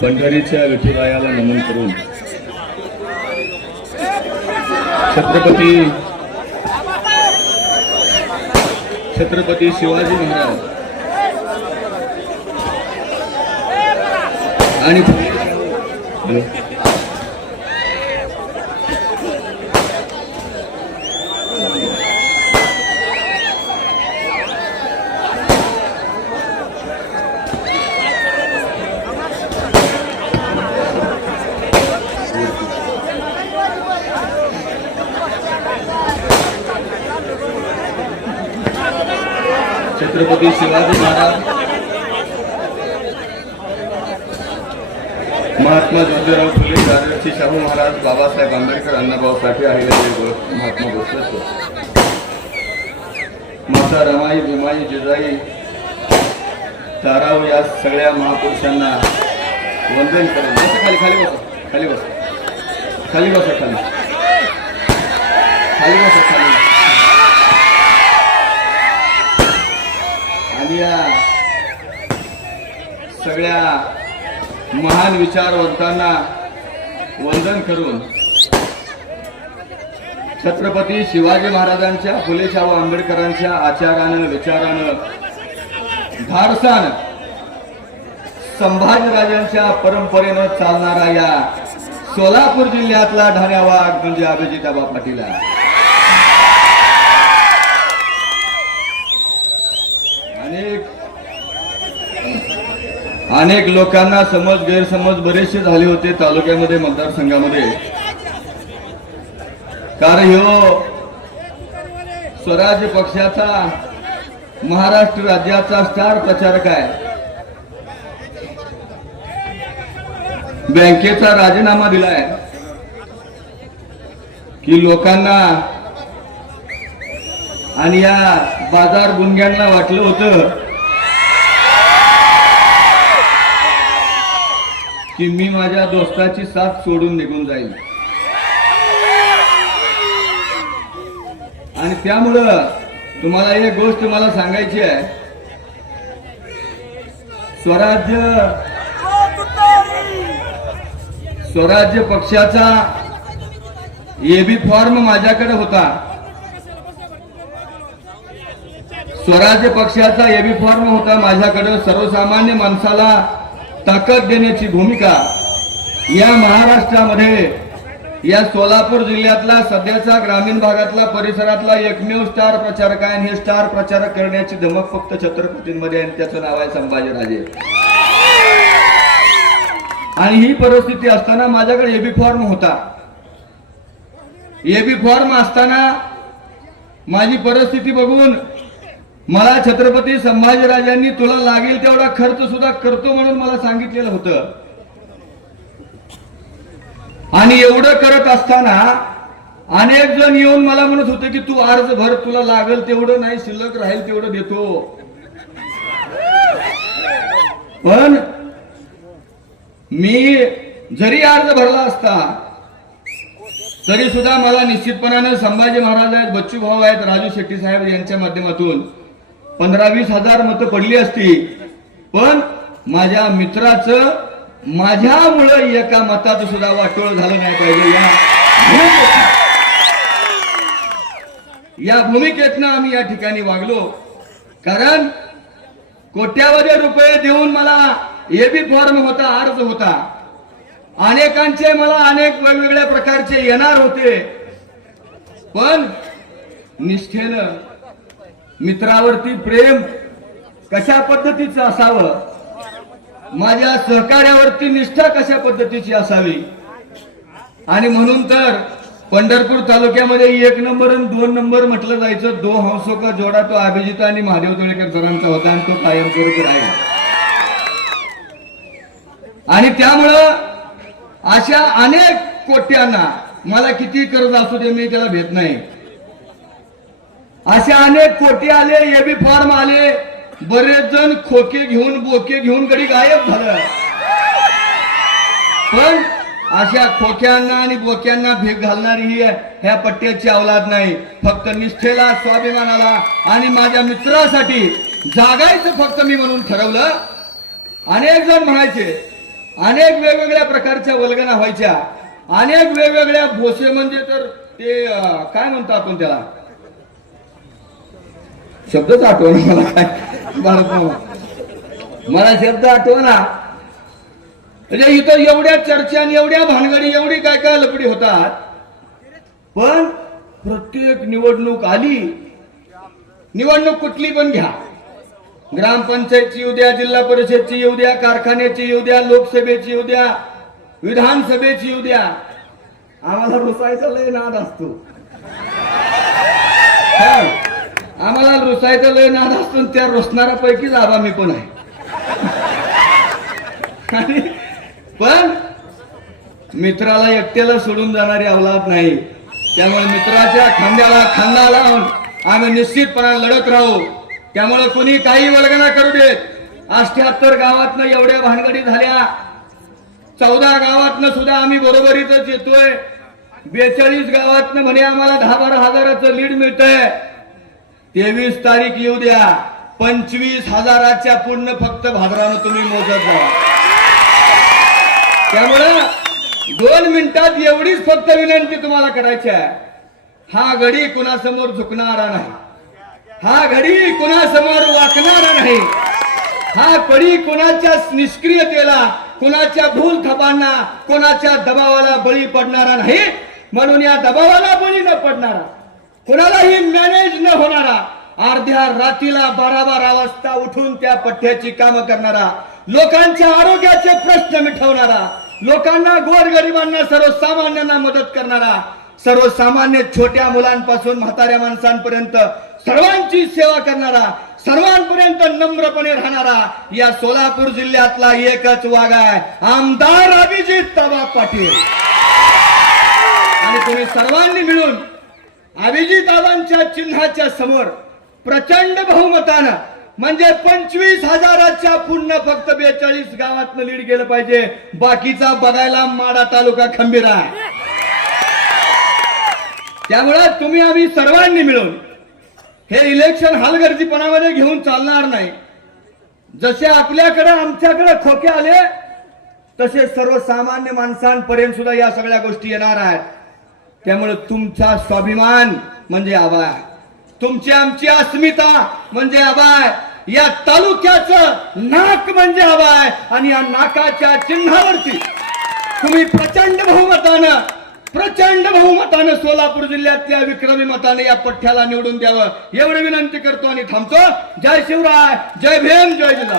पंढरीच्या विठुरायाला नमन करून छत्रपती छत्रपती शिवाजी महाराज आणि छत्रपती शिवाजी महाराज. महात्मा ज्योतिराव फुले राजर्षी शाहू महाराज बाबासाहेब आंबेडकर अण्णाभाऊ साठे अहिल्यादेवी महात्मा गोष्ट माता रमाई भीमाई जिजाई ताराव या सगळ्या महापुरुषांना वंदन करेन खाली खाली बसा खाली बसा. खाली बसा खाली. खाली बसा खाली. आणि या सगळ्या महान विचारवंतांना वंदन करून छत्रपती शिवाजी महाराजांच्या फुले शाहू आंबेडकरांच्या आचारानं विचारानं धाडसानं संभाजीराजांच्या परंपरेनं चालणारा या सोलापूर जिल्ह्यातला ढाण्यावाग म्हणजे अभिजिताबा पाटील अनेक अनेक लोकांना समज गैरसमज बरेचसे झाले होते तालुक्यामध्ये मतदारसंघामध्ये. कारण ह्यो स्वराज्य पक्षाचा महाराष्ट्र राज्याचा स्टार प्रचारक आहे. बँकेचा राजीनामा दिलाय. की लोकांना आणि या बाजार गुंग्यांना वाटलं होतं की मी माझ्या दोस्ताची साथ सोडून निघून जाईल. आणि त्यामुळं तुम्हाला एक गोष्ट मला सांगायची आहे. स्वराज्य स्वराज्य पक्षाचा एबी फॉर्म माझ्याकडे होता. स्वराज्य पक्षाचा एबी फॉर्म होता माझ्याकडं. सर्वसामान्य माणसाला ताकद देण्याची भूमिका या महाराष्ट्रामध्ये या सोलापूर जिल्ह्यातला सध्याचा ग्रामीण भागातला परिसरातला एकमेव स्टार प्रचारक आहे आणि हे स्टार प्रचारक करण्याची धमक फक्त छत्रपतींमध्ये आहे आणि त्याचं नाव आहे संभाजीराजे. आणि ही परिस्थिती असताना माझ्याकडे एबी फॉर्म होता. एबी फॉर्म असताना माझी परिस्थिती बघून मला छत्रपती संभाजीराजांनी तुला लागेल तेवढा खर्च सुद्धा करतो म्हणून मला सांगितलेलं होतं. आणि एवढं करत असताना अनेक जण येऊन मला म्हणत होते की तू अर्ज भर तुला लागल तेवढं नाही शिल्लक राहील तेवढं देतो. पण मी जरी अर्ज भरला असता तरी सुद्धा मला निश्चितपणानं संभाजी महाराज आहेत बच्चू भाऊ आहेत राजू शेट्टी साहेब यांच्या माध्यमातून पंधरा वीस हजार मतं पडली असती. पण माझ्या मित्राचं माझ्यामुळं एका मताचं सुद्धा वाटोळ झालं नाही पाहिजे. या या भूमिकेतनं आम्ही या ठिकाणी वागलो. कारण कोट्यावधी रुपये देऊन मला एबी फॉर्म होता अर्ज होता. अनेकांचे मला अनेक वेगवेगळ्या प्रकारचे येणार होते. पण निष्ठेनं मित्रावरती प्रेम कशा पद्धतीचं असावं? माझ्या सहकार्यावरती निष्ठा कशा पद्धतीची असावी? आणि म्हणून तर पंढरपूर तालुक्यामध्ये एक नंबर आणि दोन नंबर म्हटलं जायचं दो हंसो का जोडा तो अभिजित आणि महादेव तळेकर सरांचा होता आणि तो कायम करत राहील. आणि त्यामुळं अशा अनेक कोट्यांना मला किती कर्ज असू दे मी त्याला भेट नाही. असे अनेक कोटी आले एबी फॉर्म आले. बरेच जण खोके घेऊन बोके घेऊन कधी गायब झालं. पण अशा खोक्यांना आणि बोक्यांना भेग घालणारी ही ह्या पट्ट्याची अवलाद नाही. फक्त निष्ठेला स्वाभिमानाला आणि माझ्या मित्रासाठी जागायचं फक्त मी म्हणून ठरवलं. अनेक जण म्हणायचे अनेक वेगवेगळ्या प्रकारच्या वल्गना व्हायच्या. अनेक वेगवेगळ्या भोसे म्हणजे तर ते काय म्हणतो आपण त्याला? शब्दच आठवण मला काय. भारत मामा. मला शब्द आठवणा म्हणजे इथं एवढ्या चर्चा आणि एवढ्या भानगडी एवढी काय काय लपडी होतात. पण प्रत्येक निवडणूक आली निवडणूक कुठली पण घ्या. ग्रामपंचायतची येऊ द्या जिल्हा परिषदची येऊ द्या कारखान्याची येऊ द्या लोकसभेची येऊ द्या विधानसभेची येऊ द्या. आम्हाला रुसायचा लय नाद असतो. आम्हाला रुसायचं लय नाद असतो त्या रुसणाऱ्यापैकीच आबा मी पण आहे. पण मित्राला एकट्याला सोडून जाणारी अवलाद नाही. त्यामुळे मित्राच्या खांद्याला खांदा लावून आम्ही निश्चितपणे लढत राहू. त्यामुळे कोणी काही वल्गना करू देत. अष्ट्याहत्तर गावातनं एवढ्या भानगडी झाल्या. चौदा गावातनं सुद्धा आम्ही बरोबरीतच येतोय. बेचाळीस गावातनं म्हणे आम्हाला दहा बारा हजाराचं लीड मिळतंय. तेवीस तारीख येऊ द्या. पंचवीस हजाराच्या पूर्ण फक्त भादरानं तुम्ही मोजत जा त्यामुळं दोन मिनिटात एवढीच फक्त विनंती तुम्हाला करायची आहे. हा घडी कुणासमोर झुकणारा नाही. हा घडी कुणासमोर वाकणारा नाही. हा कडी कोणाच्या निष्क्रियतेला कोणाच्या भूल थपांना कोणाच्या दबावाला बळी पडणारा नाही. म्हणून या दबावाला बळी न पडणारा. कोणालाही मॅनेज न होणारा अर्ध्या रात्रीला बारा बारा वाजता उठून त्या पठ्याची कामं करणारा लोकांच्या आरोग्याचे प्रश्न मिठवणारा लोकांना गोरगरिबांना सर्वसामान्यांना मदत करणारा सर्वसामान्य छोट्या मुलांपासून म्हाताऱ्या माणसांपर्यंत सर्वांची सेवा करणारा सर्वांपर्यंत नम्रपणे राहणारा या सोलापूर जिल्ह्यातला एकच वाघ आहे आमदार अभिजित तबा पाटील. आणि तुम्ही सर्वांनी मिळून अभिजित चिन्हाच्या समोर प्रचंड बहुमतानं म्हणजे पंचवीस हजाराच्या पूर्ण फक्त बेचाळीस गावातनं लीड गेलं पाहिजे. बाकीचा बघायला माडा तालुका खंबीर आहे. त्यामुळे तुम्ही आम्ही सर्वांनी मिळून हे इलेक्शन हलगर्जीपणामध्ये घेऊन चालणार नाही. जसे आपल्याकडे आमच्याकडे खोके आले तसे सर्वसामान्य माणसांपर्यंत सुद्धा या सगळ्या गोष्टी येणार आहेत. त्यामुळे तुमचा स्वाभिमान म्हणजे आबाय. तुमची आमची अस्मिता म्हणजे आबाय. या तालुक्याचं नाक म्हणजे आबाय आणि या नाकाच्या चिन्हावरती तुम्ही प्रचंड बहुमतानं प्रचंड बहुमतानं सोलापूर जिल्ह्यातल्या विक्रमी मताने या पठ्याला निवडून द्यावं. एवढं विनंती करतो आणि थांबतो. जय शिवराय जय भीम जय जिल्हा